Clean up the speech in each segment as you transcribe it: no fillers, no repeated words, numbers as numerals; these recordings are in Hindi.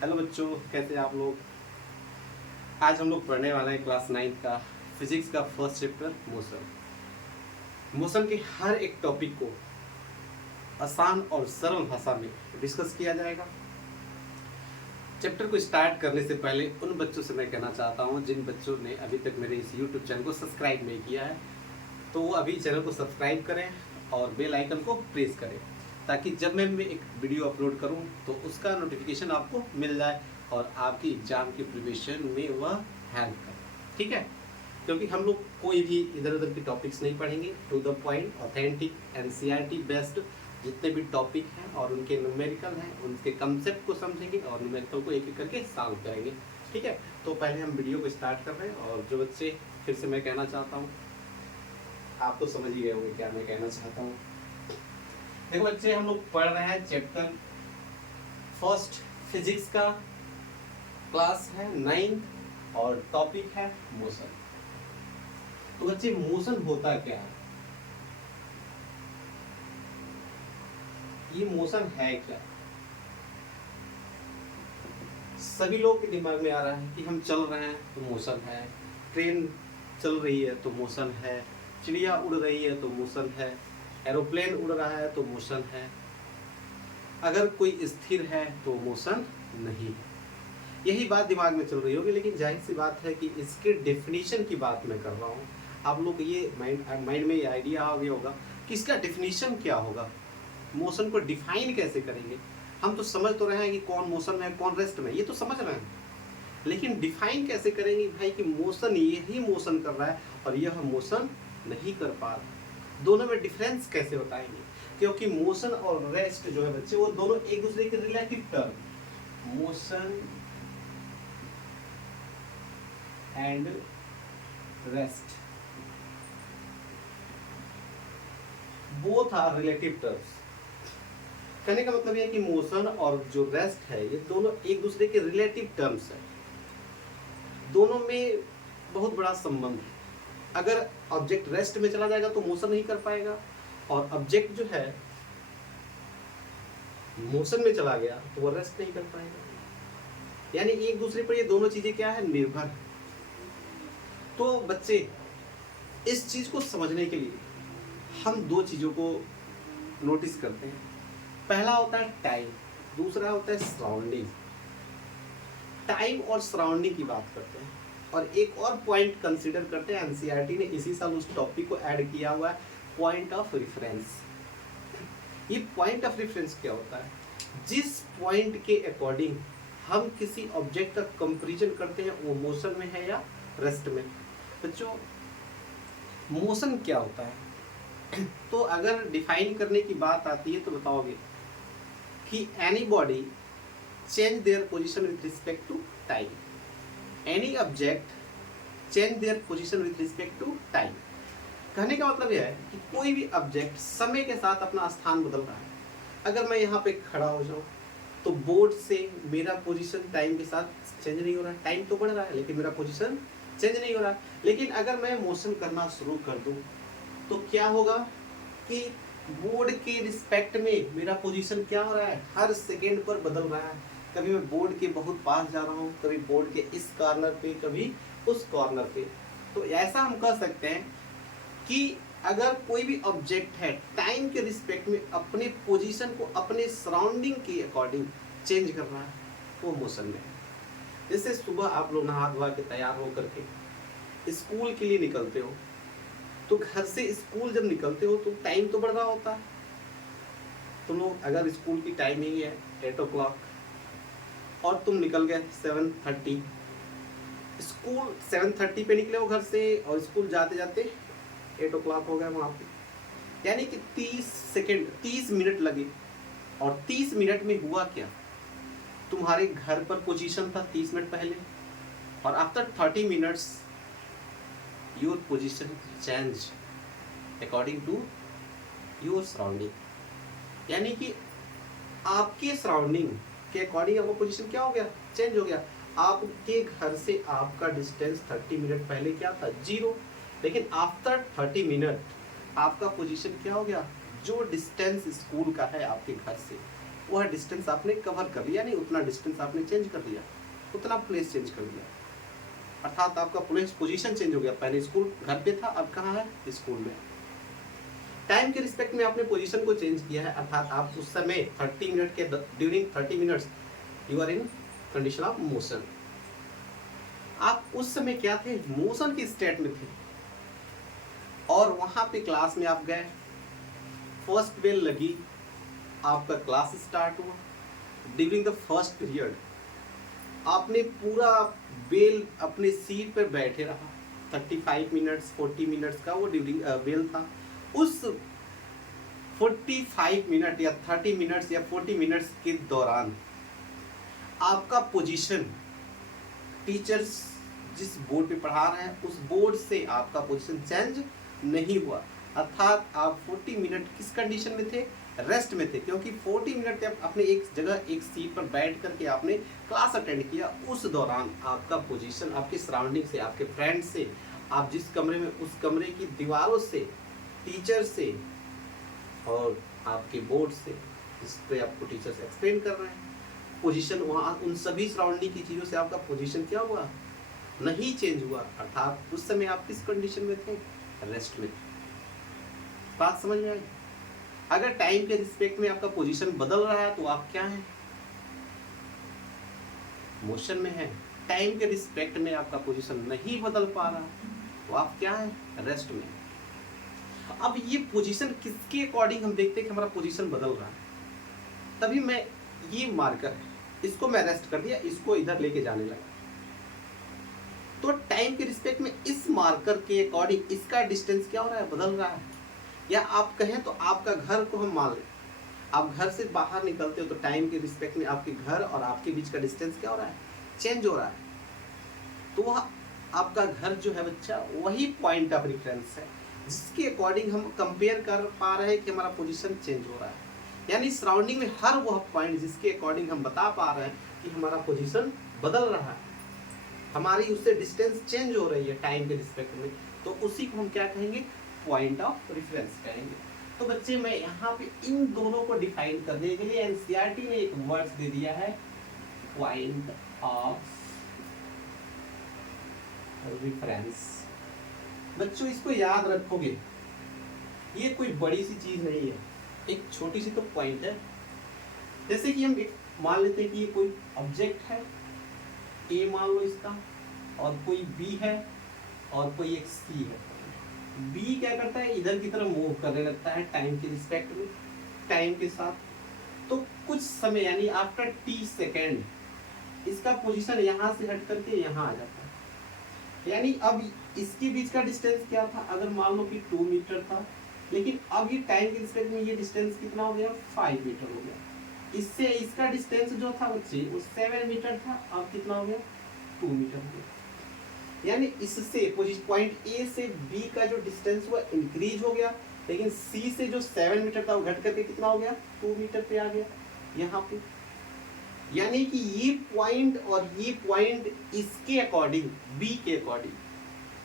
हेलो बच्चों, कैसे हैं आप लोग। आज हम लोग पढ़ने वाले हैं क्लास 9 का फिजिक्स का फर्स्ट चैप्टर मोशन। मोशन के हर एक टॉपिक को आसान और सरल भाषा में डिस्कस किया जाएगा। चैप्टर को स्टार्ट करने से पहले उन बच्चों से मैं कहना चाहता हूं जिन बच्चों ने अभी तक मेरे इस यूट्यूब चैनल को सब्सक्राइब नहीं किया है, तो वो अभी चैनल को सब्सक्राइब करें और बेल आइकन को प्रेस करें, ताकि जब मैं एक वीडियो अपलोड करूं तो उसका नोटिफिकेशन आपको मिल जाए और आपकी एग्जाम की प्रिपरेशन में वह हेल्प करे। ठीक है, क्योंकि हम लोग कोई भी इधर उधर के टॉपिक्स नहीं पढ़ेंगे, to the point authentic NCERT based जितने भी टॉपिक हैं और उनके न्यूमेरिकल हैं उनके कंसेप्ट को समझेंगे और न्यूमेरिकल को एक एक करके सॉल्व करेंगे। ठीक है, तो पहले हम वीडियो को स्टार्ट कर रहे हैं। और जो बच्चे, फिर से मैं कहना चाहता हूँ, आप तो समझ ही गए होंगे क्या मैं कहना चाहता हूँ। देखो बच्चे, हम लोग पढ़ रहे हैं चैप्टर फर्स्ट फिजिक्स का, क्लास है 9 और टॉपिक है मोशन। तो बच्चे, मोशन होता क्या है, ये मोशन है क्या। सभी लोग के दिमाग में आ रहा है कि हम चल रहे हैं तो मोशन है, ट्रेन चल रही है तो मोशन है, चिड़िया उड़ रही है तो मोशन है, एरोप्लेन उड़ रहा है तो मोशन है, अगर कोई स्थिर है तो मोशन नहीं है। यही बात दिमाग में चल रही होगी, लेकिन जाहिर सी बात है कि इसके डेफिनेशन की बात मैं कर रहा हूँ। आप लोग ये माइंड में ये आइडिया आ गया होगा कि इसका डेफिनेशन क्या होगा, मोशन को डिफाइन कैसे करेंगे। हम तो समझ तो रहे हैं कि कौन मोशन में है कौन रेस्ट में, ये तो समझ रहे हैं, लेकिन डिफाइन कैसे करेंगे भाई कि मोशन यही मोशन कर रहा है और यह मोशन नहीं कर पा रहा। दोनों में डिफरेंस कैसे बताएंगे, क्योंकि मोशन और रेस्ट जो है बच्चे, वो दोनों एक दूसरे के relative term, motion and rest both are relative terms. कहने का मतलब यह है कि मोशन और जो रेस्ट है ये दोनों एक दूसरे के रिलेटिव टर्म्स है, दोनों में बहुत बड़ा संबंध है। अगर ऑब्जेक्ट रेस्ट में चला जाएगा तो मोशन नहीं कर पाएगा, और ऑब्जेक्ट जो है मोशन में चला गया तो वो रेस्ट नहीं कर पाएगा। यानी एक दूसरे पर ये दोनों चीजें क्या है, निर्भर है। तो बच्चे, इस चीज को समझने के लिए हम दो चीजों को नोटिस करते हैं। पहला होता है टाइम, दूसरा होता है सराउंडिंग। टाइम और सराउंडिंग की बात करते हैं, और एक और पॉइंट कंसीडर करते हैं। एनसीईआरटी ने इसी साल उस टॉपिक को ऐड किया हुआ है, पॉइंट ऑफ रेफरेंस। ये पॉइंट ऑफ रेफरेंस क्या होता है, जिस पॉइंट के अकॉर्डिंग हम किसी ऑब्जेक्ट का कंपैरिजन करते हैं वो मोशन में है या रेस्ट में। बच्चों, मोशन क्या होता है तो अगर डिफाइन करने की बात आती है तो बताओगे कि anybody change their position with respect to time, any object change their position with respect to time. कहने का मतलब यह है कि कोई भी ऑब्जेक्ट समय के साथ अपना स्थान बदल रहा है। अगर मैं यहाँ पे खड़ा हो जाऊँ तो बोर्ड से मेरा पोजीशन टाइम के साथ चेंज नहीं हो रहा है, टाइम तो बढ़ रहा है लेकिन मेरा पोजीशन चेंज नहीं हो रहा है। लेकिन अगर मैं मोशन करना शुरू कर दूँ तो क्या होगा कि बोर्ड के रिस्पेक्ट में मेरा पोजीशन क्या हो रहा है, हर सेकेंड पर बदल रहा है। कभी मैं बोर्ड के बहुत पास जा रहा हूँ, कभी बोर्ड के इस कॉर्नर पे, कभी उस कॉर्नर पे। तो ऐसा हम कह सकते हैं कि अगर कोई भी ऑब्जेक्ट है टाइम के रिस्पेक्ट में अपने पोजीशन को अपने सराउंडिंग के अकॉर्डिंग चेंज कर रहा है, वो मोशन में है। जैसे सुबह आप लोग नहा धोआ के तैयार हो करके स्कूल के लिए निकलते हो, तो घर से स्कूल जब निकलते हो तो टाइम तो बढ़ रहा होता है। तुम लोग अगर स्कूल की टाइमिंग है 8 o'clock और तुम निकल गए 7:30, स्कूल 7:30 पे निकले हो घर से और स्कूल जाते जाते 8 o'clock हो गया वहाँ पे, यानी कि 30 मिनट लगे। और 30 मिनट में हुआ क्या, तुम्हारे घर पर पोजीशन था 30 मिनट पहले, और after 30 minutes your position changed according to your surrounding। यानी कि आपके सराउंडिंग के अकॉर्डिंग आपका पोजीशन क्या हो गया, चेंज हो गया। आपके घर से आपका डिस्टेंस 30 मिनट पहले क्या था, 0, लेकिन आफ्टर 30 मिनट आपका पोजीशन क्या हो गया, जो डिस्टेंस स्कूल का है आपके घर से वह डिस्टेंस आपने कवर कर लिया, नहीं उतना डिस्टेंस आपने चेंज कर लिया, उतना प्लेस चेंज कर लिया, अर्थात आपका प्लेस पोजीशन चेंज हो गया। पहले स्कूल घर पे था, अब कहाँ है, स्कूल में। टाइम के रिस्पेक्ट में आपने पोजीशन को चेंज किया है, अर्थात आप उस समय 30 मिनट के during 30 minutes you are in condition of motion. आप उस समय क्या थे, मोशन की स्टेट में थे, और वहां पे क्लास में आप गए, फर्स्ट बेल लगी, आपका क्लास स्टार्ट हुआ। ड्यूरिंग द फर्स्ट पीरियड आपने पूरा बेल अपने सीट पर बैठे रहा, 35 मिनट्स 40 मिनट्स का वो ड्यूरिंग बेल था। उस 45 मिनट या 30 मिनट्स या 40 मिनट्स के दौरान आपका पोजीशन, टीचर्स जिस बोर्ड पे पढ़ा रहे हैं उस बोर्ड से आपका पोजीशन चेंज नहीं हुआ, अर्थात आप 40 मिनट किस कंडीशन में थे, रेस्ट में थे, क्योंकि 40 मिनट जब अपने एक जगह एक सीट पर बैठ करके आपने क्लास अटेंड किया, उस दौरान आपका पोजीशन आपके सराउंडिंग से, आपके फ्रेंड से, आप जिस कमरे में, उस कमरे की दीवारों से, टीचर से और आपके बोर्ड से, जिस पे आपको टीचर्स एक्सप्लेन कर रहे हैं, पोजीशन वहाँ उन सभी सराउंडिंग की चीज़ों से आपका पोजीशन क्या हुआ, नहीं चेंज हुआ, अर्थात उस समय आप किस कंडीशन में थे, रेस्ट में थे। बात समझ में आई? अगर टाइम के रिस्पेक्ट में आपका पोजीशन बदल रहा है तो आप क्या हैं, मोशन में हैं। टाइम के रिस्पेक्ट में आपका पोजीशन नहीं बदल पा रहा तो आप क्या हैं, रेस्ट में। अब ये पोजीशन किसके अकॉर्डिंग हम देखते हैं कि हमारा पोजीशन बदल रहा है, तभी मैं ये मार्कर है, इसको मैं रेस्ट कर दिया, इसको इधर लेके जाने लगा, तो टाइम के रिस्पेक्ट में इस मार्कर के अकॉर्डिंग इसका डिस्टेंस क्या हो रहा है, बदल रहा है। या आप कहें तो आपका घर को हम मान लें, आप घर से बाहर निकलते हो तो टाइम के रिस्पेक्ट में आपके घर और आपके बीच का डिस्टेंस क्या हो रहा है, चेंज हो रहा है। तो वह आपका घर जो है बच्चा, वही पॉइंट ऑफ रेफरेंस है जिसके अकॉर्डिंग हम कंपेयर कर पा रहे हैं कि हमारा पोजीशन चेंज हो रहा है। यानी सराउंडिंग में हर वह पॉइंट जिसके अकॉर्डिंग हम बता पा रहे हैं कि हमारा पोजीशन बदल रहा है, हमारी उससे डिस्टेंस चेंज हो रही है टाइम के रिस्पेक्ट में, तो उसी को हम क्या कहेंगे, पॉइंट ऑफ रेफरेंस कहेंगे। तो बच्चे मैं यहाँ पे इन दोनों को डिफाइन करने के लिए एनसीईआरटी ने एक वर्ड दे दिया है, पॉइंट ऑफ रेफरेंस। बच्चों इसको याद रखोगे, ये कोई बड़ी सी चीज नहीं है, एक छोटी सी तो पॉइंट है। जैसे कि हम मान लेते हैं कि ये कोई ऑब्जेक्ट है, ए मान लो इसका, और कोई बी है और कोई एक सी है। बी क्या करता है, इधर की तरफ मूव करने लगता है टाइम के रिस्पेक्ट में, टाइम के साथ। तो कुछ समय यानी आफ्टर टी सेकेंड इसका पोजीशन यहाँ से हट करके यहाँ आ जाता है। यानी अब इसके बीच का डिस्टेंस क्या था, अगर मान लो कि 2 मीटर था, लेकिन अब ये टाइम के रिस्पेक्ट में ये डिस्टेंस कितना हो गया, 5 मीटर हो गया। इससे इसका डिस्टेंस जो था बच्चे वो 7 मीटर था, अब कितना हो गया, 2 मीटर हो गया। यानी इससे पॉइंट ए से बी का जो डिस्टेंस हुआ इंक्रीज हो गया, लेकिन सी से जो 7 मीटर था वो घट करके कितना हो गया, 2 मीटर पे आ गया यहाँ पे। यानी कि ये पॉइंट और ये पॉइंट इसके अकॉर्डिंग, बी के अकॉर्डिंग,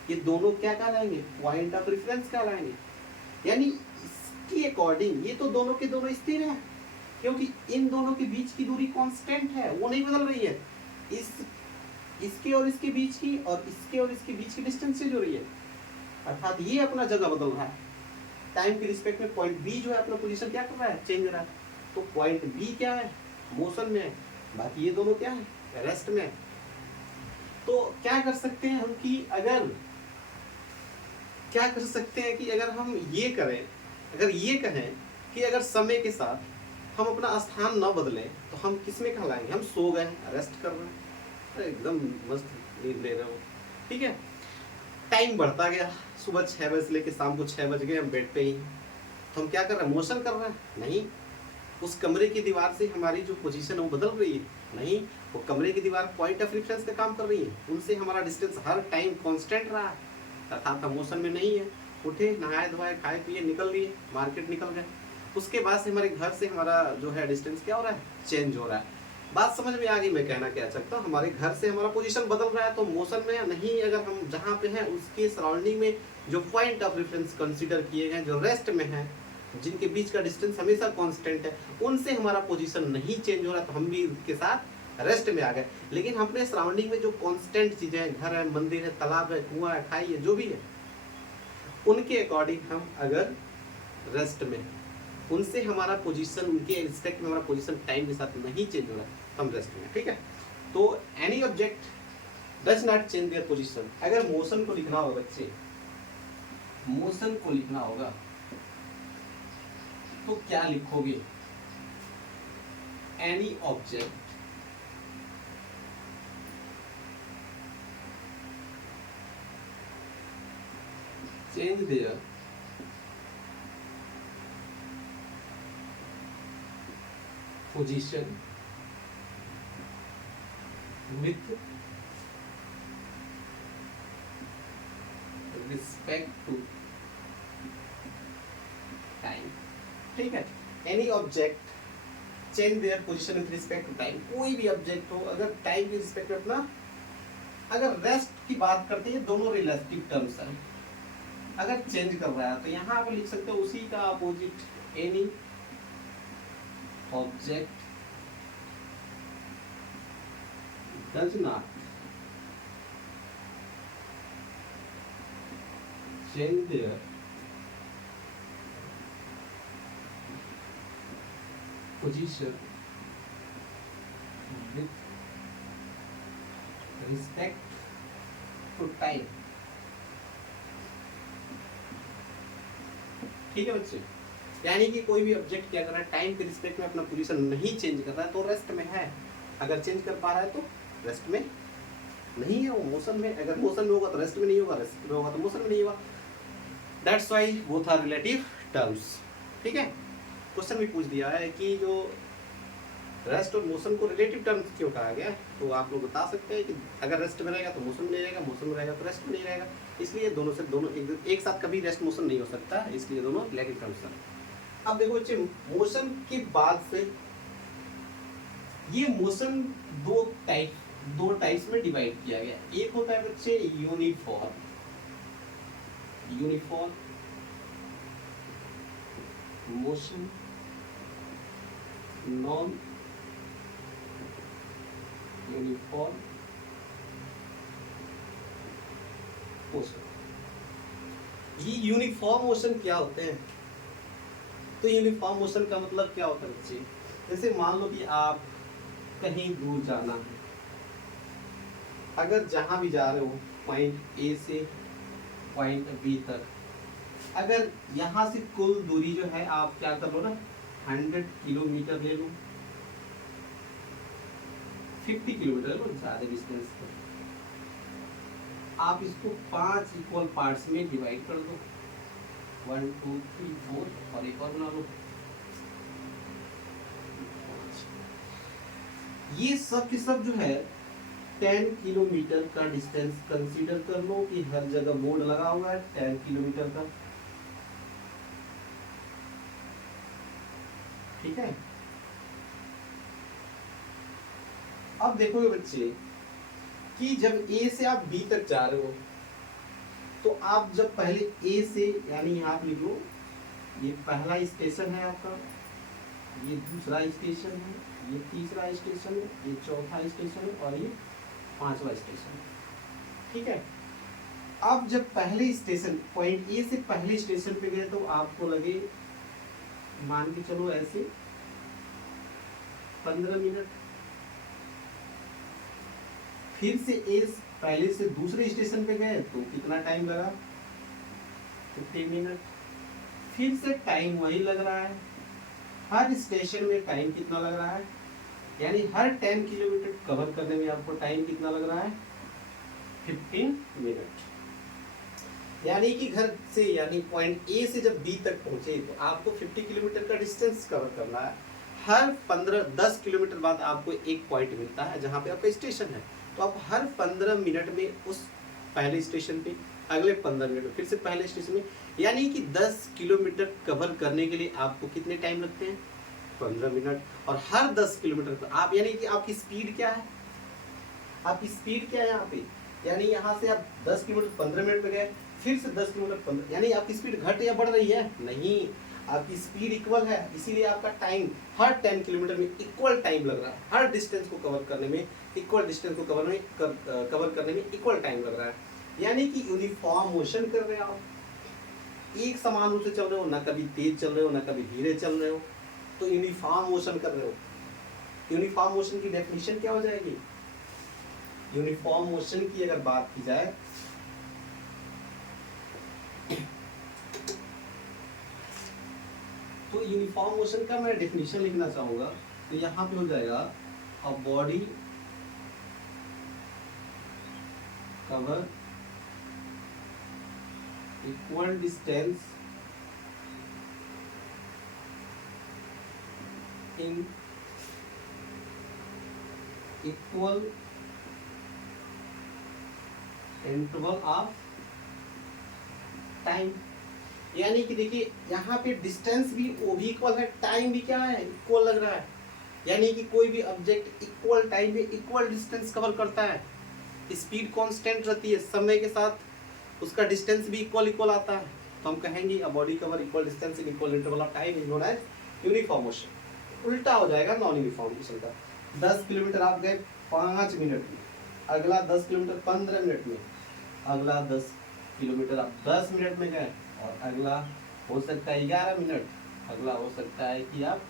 ये दोनों क्या कहलाएंगे, पॉइंट ऑफ रेफरेंस कहलाएंगे। यानी इसके अकॉर्डिंग ये तो दोनों के दोनों स्थिर है, क्योंकि इन दोनों के बीच की दूरी कांस्टेंट है, वो नहीं बदल रही है। इसके और इसके बीच की और इसके और इसके बीच की डिस्टेंस चेंज हो रही है, अर्थात ये अपना जगह बदल रहा है। टाइम के रिस्पेक्ट में पॉइंट बी जो है अपना पोजीशन क्या कर रहा है, चेंज हो रहा है। तो पॉइंट बी क्या है, मोशन में है, बाकी ये दोनों क्या है, रेस्ट में है। तो क्या कर सकते हैं हम कि अगर क्या कर सकते हैं कि अगर हम ये करें, अगर ये कहें कि अगर समय के साथ हम अपना स्थान न बदलें तो हम किस में कहलाएंगे, हम सो गए, रेस्ट कर रहे हैं, एकदम मस्त नींद ले रहे हो, ठीक है। टाइम बढ़ता गया, सुबह 6 बजे से लेकर शाम को 6 बज गए, हम बेड पे ही, तो हम क्या कर रहे हैं, मोशन कर रहे हैं, नहीं। उस कमरे की दीवार से हमारी जो पोजीशन है वो बदल रही है, नहीं। वो कमरे की दीवार पॉइंट ऑफ रेफरेंस का काम कर रही है, उनसे हमारा डिस्टेंस हर टाइम कांस्टेंट रहा है, अर्थात हम मोशन में नहीं है। उठे, नहाए धोए, खाए पिए, निकल लिए, मार्केट निकल गए, उसके बाद से हमारे घर से हमारा जो है डिस्टेंस क्या हो रहा है, चेंज हो रहा है। बात समझ में आ गई मैं कहना क्या चाहता हूँ, हमारे घर से हमारा पोजीशन बदल रहा है तो मोशन में नहीं, अगर हम जहाँ पे हैं उसके सराउंडिंग में जो पॉइंट ऑफ रेफरेंस कंसीडर किए गए, जो रेस्ट में है, जिनके बीच का डिस्टेंस हमेशा कांस्टेंट है, उनसे हमारा पोजीशन नहीं चेंज हो रहा, तो हम भी उनके साथ रेस्ट में आ गए। लेकिन अपने सराउंडिंग में जो कांस्टेंट चीजें हैं, घर है, मंदिर है, तालाब है, कुआं है, खाई है, जो भी है, उनके अकॉर्डिंग हम अगर रेस्ट में, उनसे हमारा पोजीशन, उनके रिस्पेक्ट में हमारा पोजीशन टाइम के साथ नहीं चेंज हो रहा है, तो हम रेस्ट में, ठीक है। तो any object does not change their position. अगर मोशन को लिखना होगा बच्चे, मोशन को लिखना होगा, तो क्या लिखोगे? Any object change their position with respect to time, ठीक है। Any object change their position with respect to time. कोई भी ऑब्जेक्ट हो, अगर टाइम के रिस्पेक्ट में अपना, अगर रेस्ट की बात करते हैं, दोनों रिलेटिव टर्म्स हैं, अगर चेंज कर रहा है तो यहाँ आप लिख सकते हो उसी का opposite, any object does not change their position with respect to time, ठीक है बच्चे। यानी कि कोई भी ऑब्जेक्ट क्या कर रहा है, टाइम के रिस्पेक्ट में अपना पोजीशन नहीं चेंज कर रहा है, तो रेस्ट में है। अगर चेंज कर पा रहा है तो रेस्ट में नहीं है, वो मोशन में। अगर मोशन में होगा तो रेस्ट में नहीं होगा, रेस्ट में होगा तो मोशन में नहीं होगा। That's why both are relative terms, ठीक है। क्वेश्चन भी पूछ दिया है कि जो रेस्ट और मोशन को रिलेटिव टर्म्स क्यों कहा गया, तो आप लोग बता सकते हैं कि अगर रेस्ट में रहेगा तो मोशन में नहीं रहेगा, मोशन में रहेगा तो रेस्ट में नहीं रहेगा, इसलिए दोनों से दोनों एक साथ कभी रेस्ट मोशन नहीं हो सकता, इसलिए दोनों रिलेटिव टर्म्स हैं। अब देखो बच्चे, मोशन के बाद से ये मोशन दो टाइप्स में डिवाइड किया गया। एक होता है बच्चे uniform, uniform motion, non uniform motion. ये यूनिफॉर्म मोशन क्या होते हैं? तो यूनिफॉर्म मोशन का मतलब क्या होता है बच्चे? जैसे मान लो कि आप कहीं दूर जाना है, अगर जहां भी जा रहे हो पॉइंट ए से पॉइंट बी तक, अगर यहाँ से कुल दूरी जो है आप क्या कर लो ना, 100 किलोमीटर ले लो, 50 किलोमीटर ले लो, ज्यादा डिस्टेंस पर आप इसको 5 इक्वल पार्ट्स में डिवाइड कर दो, 1 2 3 4 और एक और बना लो। ये सब की सब जो है 10 किलोमीटर का डिस्टेंस कंसीडर कर लो कि हर जगह बोर्ड लगा हुआ है 10 किलोमीटर का, ठीक है। अब देखोगे बच्चे कि जब ए से आप बी तक जा रहे हो, तो आप जब पहले ए से, यानी आप लिख लो ये पहला स्टेशन है आपका, ये दूसरा स्टेशन है, ये तीसरा स्टेशन है, ये चौथा स्टेशन है और ये 5वां स्टेशन है, ठीक है। अब जब पहले स्टेशन पॉइंट ए से पहले स्टेशन पे गए तो आपको लगे, मान के चलो ऐसे 15 मिनट, फिर से ए पहले से दूसरे स्टेशन पे गए तो कितना टाइम लगा, 50 मिनट, फिर से टाइम वही लग रहा है। हर स्टेशन में टाइम कितना लग रहा है, यानी हर 10 किलोमीटर कवर करने में आपको टाइम कितना लग रहा है, 15 मिनट। यानी कि घर से, यानी पॉइंट ए से जब बी तक पहुंचे तो आपको 50 किलोमीटर का डिस्टेंस कवर करना है। हर 10 किलोमीटर बाद आपको एक पॉइंट मिलता है जहाँ पे आपका स्टेशन है, तो आप हर 15 मिनट में उस पहले स्टेशन पे, अगले 15 मिनट में फिर से पहले स्टेशन में, यानी कि 10 किलोमीटर कवर करने के लिए आपको कितने टाइम लगते हैं, 15 मिनट। और हर 10 किलोमीटर पर आप, यानी कि आपकी स्पीड क्या है, आपकी स्पीड क्या है यहाँ पे, यानी यहाँ से आप 10 किलोमीटर 15 मिनट पे गए, फिर से 10 किलोमीटर 15, यानी आपकी स्पीड घट या बढ़ रही है, नहीं, आपकी स्पीड इक्वल है, इसीलिए आपका टाइम हर 10 किलोमीटर में इक्वल टाइम लग रहा है, हर डिस्टेंस को कवर करने में इक्वल डिस्टेंस को कवर करने में इक्वल टाइम लग रहा है। यानी कि यूनिफॉर्म मोशन कर रहे हो आप, एक समान रूप से चल रहे हो, ना कभी तेज चल रहे हो ना कभी धीरे चल रहे हो, तो यूनिफॉर्म मोशन कर रहे हो। यूनिफॉर्म मोशन की डेफिनेशन क्या हो जाएगी? यूनिफॉर्म मोशन की अगर बात की जाए तो यूनिफॉर्म मोशन का मैं डेफिनेशन लिखना चाहूंगा, तो यहां पे हो जाएगा अ body cover equal distance in equal interval of time. यानी कि देखिए यहाँ पे डिस्टेंस भी वो भी इक्वल है, टाइम भी क्या है इक्वल लग रहा है। यानी कि कोई भी ऑब्जेक्ट इक्वल टाइम में इक्वल डिस्टेंस कवर करता है, स्पीड कांस्टेंट रहती है, समय के साथ उसका डिस्टेंस भी इक्वल आता है, तो हम कहेंगे a body cover equal distance in equal interval of time is known as uniform motion. उल्टा हो जाएगा नॉन यूनिफॉर्म मोशन का। 10 किलोमीटर आप गए 5 मिनट में, अगला 10 किलोमीटर 15 मिनट में, अगला 10 किलोमीटर आप 10 मिनट में गए, और अगला हो सकता है 11 मिनट, अगला हो सकता है कि आप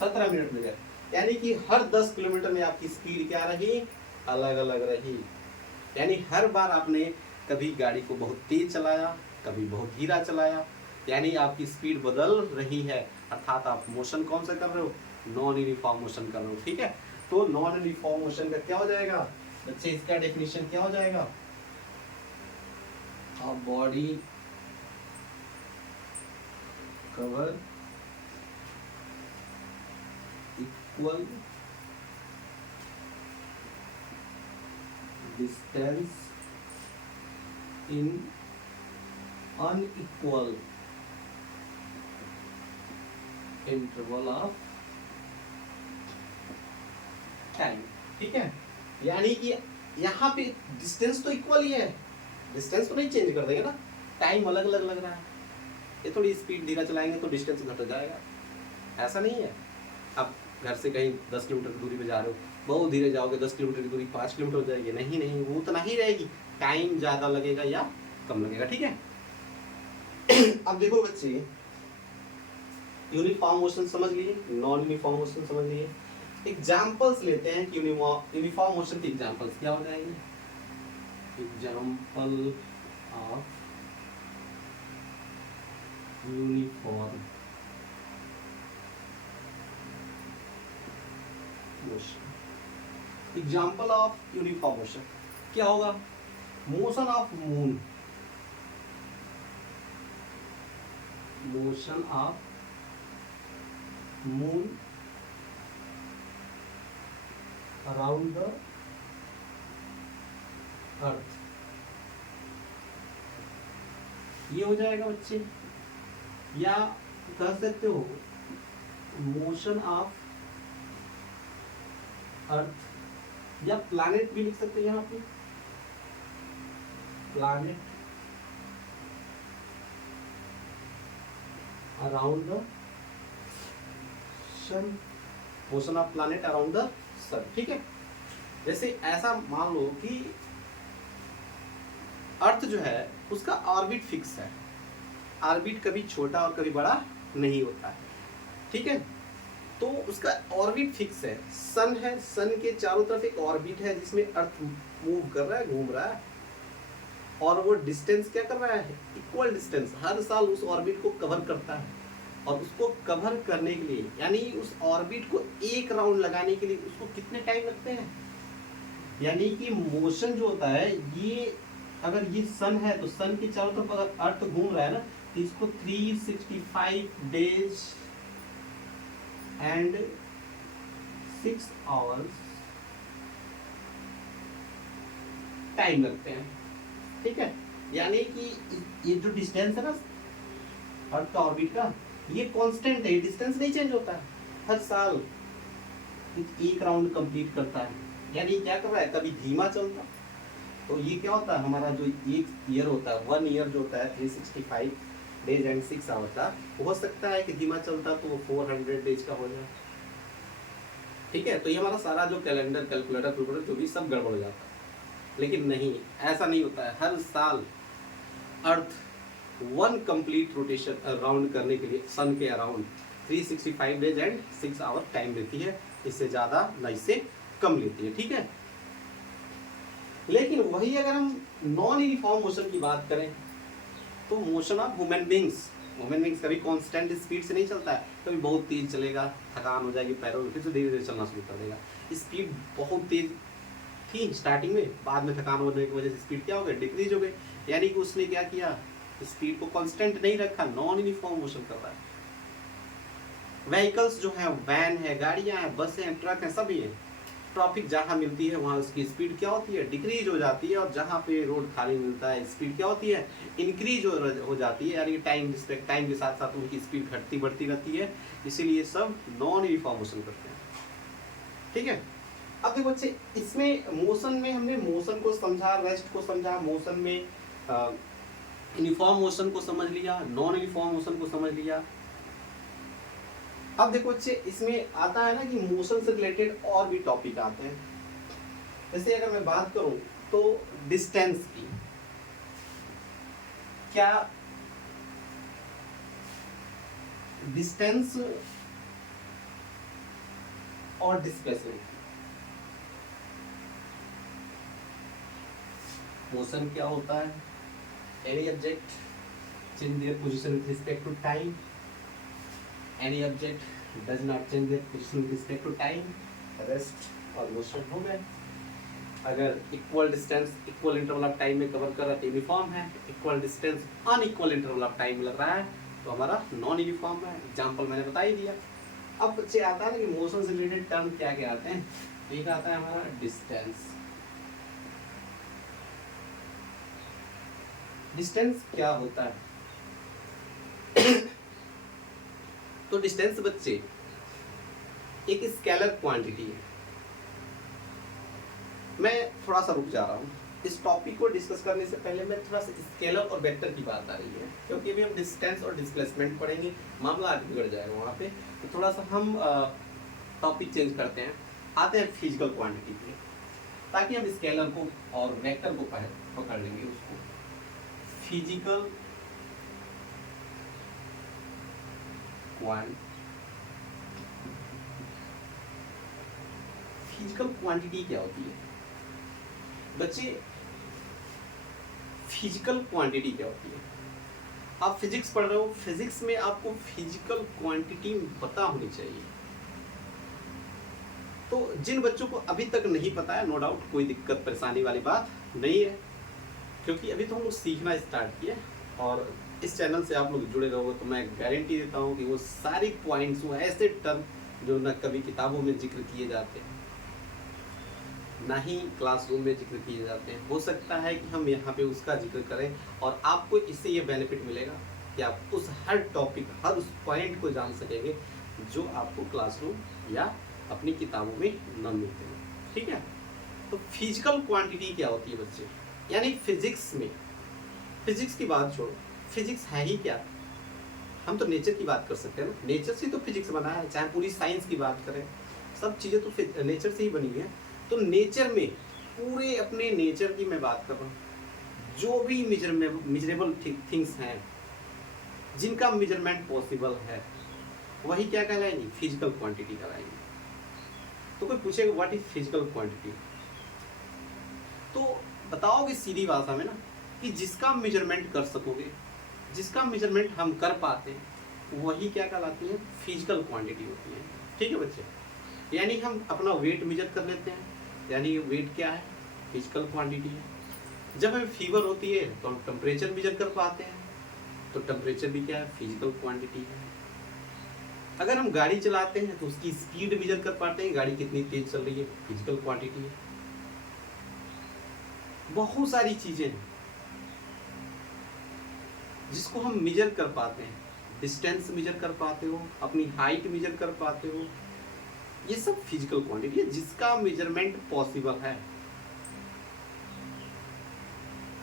17 मिनट में गए। यानी कि हर 10 किलोमीटर में आपकी स्पीड क्या रही? अलग अलग रही। यानी हर बार आपने कभी गाड़ी को बहुत तेज चलाया, कभी बहुत धीरा चलाया, यानी आपकी स्पीड बदल रही है, अर्थात आप मोशन कौन सा कर रहे हो? नॉन यूनिफॉर्म मोशन कर रहे हो। ठीक है, तो नॉन यूनिफॉर्म मोशन का क्या हो जाएगा बच्चे? इसका डेफिनेशन क्या हो जाएगा? अ body cover equal distance in unequal interval of time. ठीक है, यानी कि यहाँ पे डिस्टेंस तो इक्वल ही है, डिस्टेंस तो नहीं चेंज कर देंगे ना, टाइम अलग अलग लग रहा है। ये थोड़ी स्पीड धीरा चलाएंगे तो डिस्टेंस घट जाएगा, ऐसा नहीं है। आप घर से कहीं 10 किलोमीटर की दूरी पे जा रहे हो, बहुत धीरे जाओगे 10 किलोमीटर की दूरी 5 किलोमीटर हो जाएगी, नहीं नहीं वो उतना ही रहेगी, टाइम ज़्यादा लगेगा या कम लगेगा। ठीक है, अब देखो बच्चे, यूनिफॉर्म मोशन समझ लिए, नॉन यूनिफॉर्म मोशन समझ लिए, एग्जाम्पल्स लेते हैं कि यूनिफॉर्म मोशन के एग्जाम्पल्स क्या हो जाएंगे? Example of uniform motion. Example of uniform motion क्या होगा? Motion of moon, motion of moon around the earth, ये हो जाएगा बच्चे। या कह सकते हो मोशन ऑफ अर्थ, या प्लैनेट भी लिख सकते हैं यहाँ पे, planet around the sun, motion of planet around the sun. ठीक है, जैसे ऐसा मान लो कि अर्थ जो है उसका ऑर्बिट फिक्स है, ऑर्बिट कभी छोटा और कभी बड़ा नहीं होता है। ठीक है, तो उसका ऑर्बिट फिक्स है, सन है, सन के चारों तरफ एक ऑर्बिट है जिसमें अर्थ मूव कर रहा है, घूम रहा है, और वो डिस्टेंस क्या कर रहा है? इक्वल डिस्टेंस हर साल उस ऑर्बिट को कवर करता है। और उसको कवर करने के लिए, यानी उस ऑर्बिट को एक राउंड लगाने के लिए उसको कितने टाइम लगते हैं? यानी कि मोशन जो होता है, ये अगर ये सन है तो सन के चारों तरफ अगर अर्थ घूम रहा है ना, तो इसको 365 डेज एंड 6 आवर्स टाइम लगते हैं। ठीक है, यानी कि ये जो डिस्टेंस है ना अर्थ का ऑर्बिट का, ये कांस्टेंट है, डिस्टेंस नहीं चेंज होता है, हर साल एक राउंड कंप्लीट करता है। यानी क्या कर रहा है? कभी धीमा चलता, तो ये क्या होता है हमारा जो एक ईयर होता है, 1 ईयर जो होता है 365 डेज एंड 6 आवर का। हो सकता है कि धीमा चलता तो वो 400 डेज का हो जाए, ठीक है। तो ये हमारा सारा जो कैलेंडर कैलकुलेटर जो भी सब गड़बड़ हो जाता है। लेकिन नहीं, ऐसा नहीं होता है। हर साल अर्थ 1 कंप्लीट रोटेशन राउंड करने के लिए सन के around 365 days and 6 hour time लेती है। इससे ज़्यादा ना इससे कम लेती है, ठीक है। लेकिन वही अगर हम नॉन यूनिफॉर्म मोशन की बात करें तो मोशन ऑफ ह्यूमन बींग्स कभी कांस्टेंट स्पीड से नहीं चलता है। कभी बहुत तेज चलेगा, थकान हो जाएगी पैरों में, फिर से धीरे धीरे चलना शुरू कर देगा। स्पीड बहुत तेज थी स्टार्टिंग में, बाद में थकान होने की वजह से स्पीड क्या हो गई, डिक्रीज हो गई। यानी कि उसने क्या किया, स्पीड को कांस्टेंट नहीं रखा, नॉन यूनिफॉर्म मोशन कर रहा है। व्हीकल्स जो है, वैन है, गाड़ियां हैं, बस हैं, ट्रक हैं, सभी हैं। ट्रैफिक जहाँ मिलती है वहाँ उसकी स्पीड क्या होती है, डिक्रीज हो जाती है। और जहाँ पे रोड खाली मिलता है स्पीड क्या होती है, इंक्रीज हो जाती है। यानी टाइम के साथ साथ उनकी स्पीड घटती बढ़ती रहती है। इसीलिए सब नॉन यूनिफॉर्म मोशन करते हैं, ठीक है। अब देखो बच्चे, इसमें मोशन में हमने मोशन को समझा, रेस्ट को समझा, मोशन में यूनिफॉर्म मोशन को समझ लिया, नॉन यूनिफॉर्म मोशन को समझ लिया। अब देखो बच्चे, इसमें आता है ना कि मोशन से रिलेटेड और भी टॉपिक आते हैं। जैसे अगर मैं बात करूं तो डिस्टेंस की, क्या डिस्टेंस और डिस्प्लेसमेंट, मोशन क्या होता है, any object change their position with respect to time, any object does not change their position with respect to time, rest और motion हो गए। अगर equal distance equal interval of time में कवर कर रहा है तो यूनिफॉर्म है, equal distance unequal interval of time में लग रहा है तो हमारा नॉन यूनिफॉर्म है। एग्जांपल मैंने बता ही दिया। अब बच्चे आता है कि मोशन से रिलेटेड टर्म क्या क्या आते हैं। एक आता है हमारा डिस्टेंस। डिस्टेंस क्या होता है? तो डिस्टेंस बच्चे एक स्केलर क्वांटिटी है। मैं थोड़ा सा रुक जा रहा हूँ, इस टॉपिक को डिस्कस करने से पहले मैं थोड़ा सा स्केलर और वेक्टर की बात आ रही है, क्योंकि अभी हम डिस्टेंस और डिस्प्लेसमेंट पढ़ेंगे, मामला आगे बिगड़ जाएगा वहाँ पे। तो थोड़ा सा हम टॉपिक चेंज करते हैं, आते हैं फिजिकल क्वांटिटी पे, ताकि हम स्केलर को और वेक्टर को पकड़ लेंगे। उसको फिजिकल फिजिकल क्वांटिटी क्या होती है बच्चे? फिजिकल क्वांटिटी क्या होती है? आप फिजिक्स पढ़ रहे हो, फिजिक्स में आपको फिजिकल क्वांटिटी पता होनी चाहिए। तो जिन बच्चों को अभी तक नहीं पता है, नो डाउट कोई दिक्कत परेशानी वाली बात नहीं है, क्योंकि अभी तो हम लोग सीखना स्टार्ट किए। और इस चैनल से आप लोग जुड़े रहोगे तो मैं गारंटी देता हूँ कि वो सारी पॉइंट्स, वो ऐसे टर्म जो ना कभी किताबों में जिक्र किए जाते हैं, ना ही क्लासरूम में जिक्र किए जाते हैं, हो सकता है कि हम यहाँ पे उसका जिक्र करें और आपको इससे ये बेनिफिट मिलेगा कि आप उस हर टॉपिक, हर उस पॉइंट को जान सकेंगे जो आपको क्लासरूम या अपनी किताबों में न मिलते हैं, ठीक है। तो फिजिकल क्वांटिटी क्या होती है बच्चे? यानी फिजिक्स में, फिजिक्स की बात छोड़ो, फिजिक्स है ही क्या? हम तो नेचर की बात कर सकते हैं ना, नेचर से तो फिजिक्स बना है। चाहे पूरी साइंस की बात करें, सब चीज़ें तो नेचर से ही बनी है। तो नेचर में, पूरे अपने नेचर की मैं बात कर रहा हूँ, जो भी मेजरेबल थिंग्स हैं, जिनका मेजरमेंट पॉसिबल है, वही क्या कहलाएंगी? Physical quantity कहलाएंगी। तो कोई पूछेगा व्हाट इज फिजिकल क्वांटिटी, तो बताओगे सीधी भाषा में ना कि जिसका मेजरमेंट कर सकोगे, जिसका मेजरमेंट हम कर पाते हैं, वही क्या कहलाती है? फिजिकल क्वांटिटी होती है, ठीक है बच्चे। यानी हम अपना वेट मेजर कर लेते हैं, यानी वेट क्या है? फिजिकल क्वांटिटी है। जब हमें फीवर होती है तो हम टेम्परेचर मेजर कर पाते हैं, तो टेम्परेचर भी क्या है? फिजिकल क्वांटिटी है। अगर हम गाड़ी चलाते हैं तो उसकी स्पीड मेजर कर पाते हैं, गाड़ी कितनी तेज चल रही है, फिजिकल क्वांटिटी है। बहुत सारी चीजें हैं जिसको हम मेजर कर पाते हैं। डिस्टेंस मेजर कर पाते हो, अपनी हाइट मेजर कर पाते हो, ये सब फिजिकल क्वांटिटी है जिसका मेजरमेंट पॉसिबल है।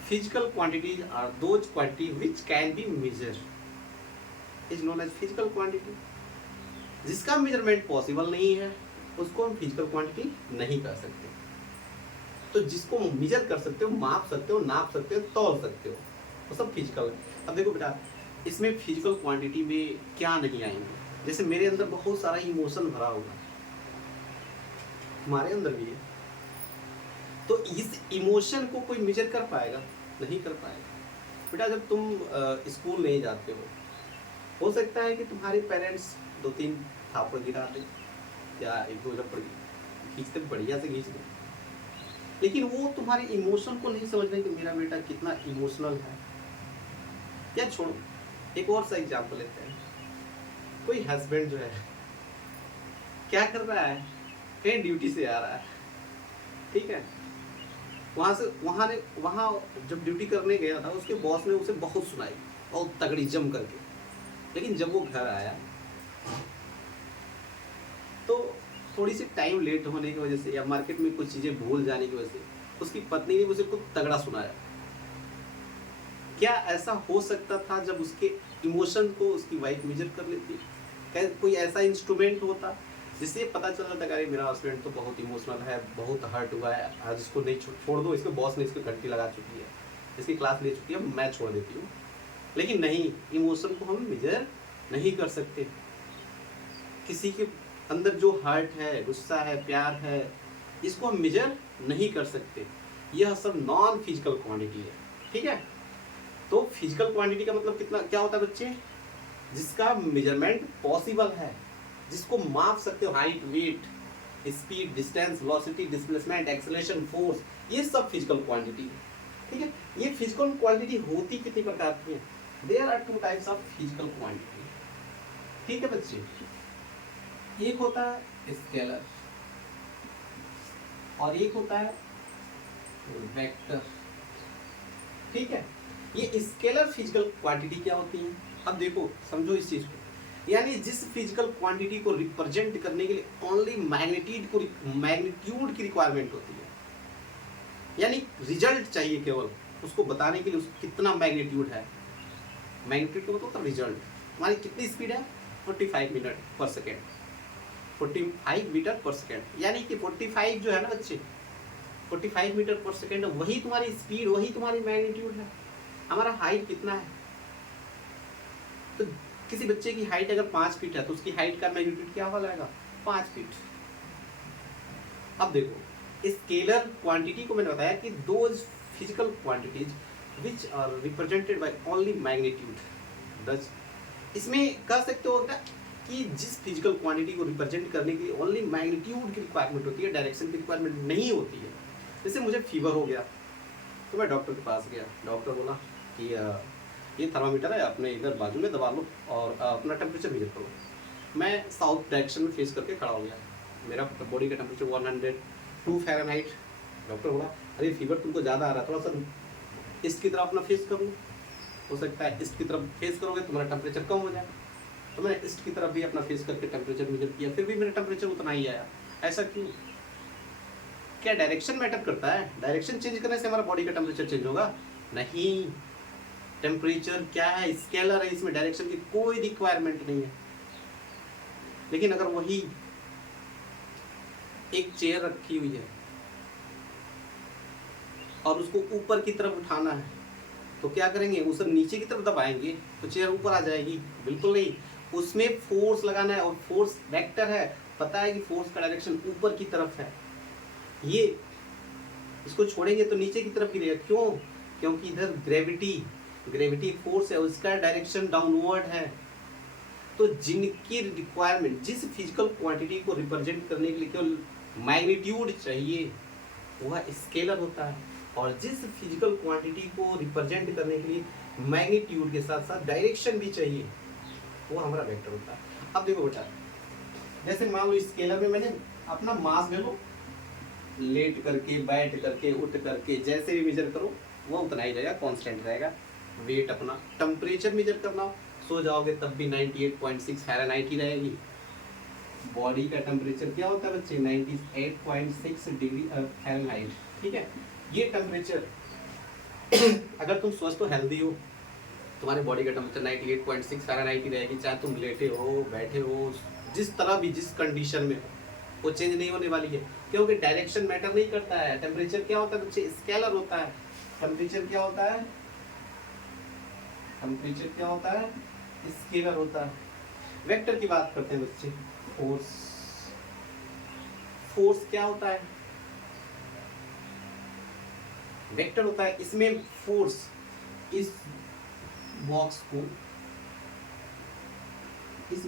Physical quantities are those quantity which can be measured. Is known as physical quantity. जिसका मेजरमेंट पॉसिबल नहीं है उसको हम फिजिकल क्वांटिटी नहीं कर सकते। तो जिसको मेजर कर सकते हो, माप सकते हो, नाप सकते हो, तौल सकते हो, वो सब फिजिकल है। अब देखो बेटा, इसमें फिजिकल क्वांटिटी में क्या नहीं आएंगे। जैसे मेरे अंदर बहुत सारा इमोशन भरा होगा, तुम्हारे अंदर भी है, तो इस इमोशन को कोई मेजर कर पाएगा? नहीं कर पाएगा। बेटा जब तुम स्कूल नहीं जाते हो सकता है कि तुम्हारे पेरेंट्स 2-3 थापड़ गिरा दे या 1-2 रपड़ खींचते, बढ़िया से खींच दे, लेकिन वो तुम्हारे इमोशन को नहीं समझ रहे कि मेरा बेटा कितना इमोशनल है। या छोड़ो, एक और सा एग्जाम्पल लेते हैं। कोई हस्बैंड जो है क्या कर रहा है, कहीं ड्यूटी से आ रहा है, ठीक है, वहाँ जब ड्यूटी करने गया था उसके बॉस ने उसे बहुत सुनाई, बहुत तगड़ी जम करके, लेकिन जब वो घर आया तो थोड़ी सी टाइम लेट होने की वजह से या मार्केट में कुछ चीज़ें भूल जाने की वजह से उसकी पत्नी ने उसे कुछ तगड़ा सुनाया। क्या ऐसा हो सकता था जब उसके इमोशन को उसकी वाइफ मेजर कर लेती? क्या कोई ऐसा इंस्ट्रूमेंट होता जिससे पता चल जाता है मेरा हस्बैंड तो बहुत इमोशनल है, बहुत हर्ट हुआ है, आज इसको नहीं छोड़ दो, इसके बॉस ने इसको घंटी लगा चुकी है, इसकी क्लास ले चुकी है, मैं छोड़ देती हूँ। लेकिन नहीं, इमोशन को हम मेजर नहीं कर सकते। किसी के अंदर जो हर्ट है, गुस्सा है, प्यार है, इसको हम मेजर नहीं कर सकते। यह सब नॉन फिजिकल क्वांटिटी है, ठीक है। तो फिजिकल क्वांटिटी का मतलब कितना क्या होता है बच्चे? जिसका मेजरमेंट पॉसिबल है, जिसको माप सकते हो, height, weight, speed, distance, velocity, displacement, acceleration, force, ये सब फिजिकल क्वांटिटी है, ठीक है। ये फिजिकल क्वांटिटी होती कितनी प्रकार की है? There are 2 types of physical quantity, ठीक है बच्चे। एक होता है स्केलर और एक होता है वेक्टर, ठीक है। ये स्केलर फिजिकल क्वांटिटी क्या होती है? अब देखो, समझो इस चीज को, यानी जिस फिजिकल क्वांटिटी को रिप्रेजेंट करने के लिए ओनली मैग्नीट्यूड की रिक्वायरमेंट होती है, यानी रिजल्ट चाहिए केवल, उसको बताने के लिए उसको कितना मैग्नीट्यूड है। मैग्नीट्यूड का मतलब रिजल्ट। हमारी कितनी स्पीड है? 45 मीटर पर सेकेंड, 45 मीटर पर सेकेंड, यानी कि 45 जो है ना बच्चे, 45 मीटर पर सेकेंड, वही तुम्हारी स्पीड, वही तुम्हारी मैग्नीट्यूड है। हमारा हाइट कितना है? तो किसी बच्चे की हाइट अगर 5 फीट है तो उसकी हाइट का मैग्नीट्यूड क्या हो जाएगा? 5 फीट। अब देखो, स्केलर क्वांटिटी को मैंने बताया कि those physical quantities which are represented by only magnitude. इसमें कह सकते हो कि जिस फिजिकल क्वांटिटी को रिप्रेजेंट करने के लिए ओनली मैग्नीट्यूड की रिक्वायरमेंट होती है, डायरेक्शन की रिक्वायरमेंट नहीं होती है। जैसे मुझे फीवर हो गया तो मैं डॉक्टर के पास गया, डॉक्टर बोला कि ये थर्मामीटर है, अपने इधर बाजू में दबा लो और अपना टेम्परेचर मेजर करो। मैं साउथ डायरेक्शन में फेस करके खड़ा हो गया, मेरा बॉडी का टेम्परेचर 102 फ़ारेनहाइट। डॉक्टर बोला अरे फीवर तुमको ज़्यादा आ रहा है, थोड़ा सा ईस्ट की तरफ अपना फेस कर लो, हो सकता है ईस्ट की तरफ फेस करोगे तुम्हारा टेम्परेचर कम हो जाए। तो मैंने ईस्ट की तरफ भी अपना फेस करके टेम्परेचर मेजर किया, फिर भी मेरा टेम्परेचर उतना ही आया। ऐसा क्यों? क्या डायरेक्शन मैटर करता है? डायरेक्शन चेंज करने से हमारा बॉडी का टेम्परेचर चेंज होगा? नहीं। टेम्परेचर क्या है? स्केलर है, इसमें डायरेक्शन की कोई रिक्वायरमेंट नहीं है। लेकिन अगर वही एक चेयर रखी हुई है और उसको ऊपर की तरफ उठाना है तो क्या करेंगे? उसे नीचे की तरफ दबाएंगे तो चेयर ऊपर आ जाएगी? बिल्कुल नहीं। उसमें फोर्स लगाना है और फोर्स वेक्टर है, पता है कि फोर्स का डायरेक्शन ऊपर की तरफ है। ये इसको छोड़ेंगे तो नीचे की तरफ गिरेगा। क्यों? क्योंकि इधर ग्रेविटी फोर्स है, उसका डायरेक्शन डाउनवर्ड है। तो जिनकी रिक्वायरमेंट, जिस फिजिकल क्वांटिटी को रिप्रेजेंट करने के लिए केवल मैग्नीट्यूड चाहिए वह स्केलर होता है, और जिस फिजिकल क्वांटिटी को रिप्रेजेंट करने के लिए मैग्नीट्यूड के साथ साथ डायरेक्शन भी चाहिए वो हमारा वेक्टर होता है। अब देखो बेटा, जैसे मान लो स्केलर में मैंने अपना मास ले लो, लेट करके, बैठ करके, उठ करके, जैसे भी मेजर करो वो उतना ही रहेगा, कांस्टेंट रहेगा। वेट अपना, टेम्परेचर मेजर करना हो, सो जाओगे तब भी 98.6 फ़ारेनहाइट ही रहेगी। बॉडी का टेम्परेचर क्या होता है बच्चे? 98.6 डिग्री फ़ारेनहाइट, ठीक है। ये टेम्परेचर अगर तुम स्वस्थ हो, हेल्दी हो, तुम्हारे बॉडी का टेम्परेचर 98.6 फ़ारेनहाइट ही रहेगी, चाहे तुम लेटे हो, बैठे हो, जिस तरह भी जिस कंडीशन में हो, वो चेंज नहीं होने वाली है, क्योंकि डायरेक्शन मैटर नहीं करता है। टेम्परेचर क्या होता है बच्चे? स्केलर होता है। टेम्परेचर क्या होता है? टेम्परेचर क्या होता है? स्केलर होता है। वेक्टर की बात करते हैं बच्चे। फोर्स, फोर्स क्या होता है? वेक्टर होता है। इसमें फोर्स इस बॉक्स को, इस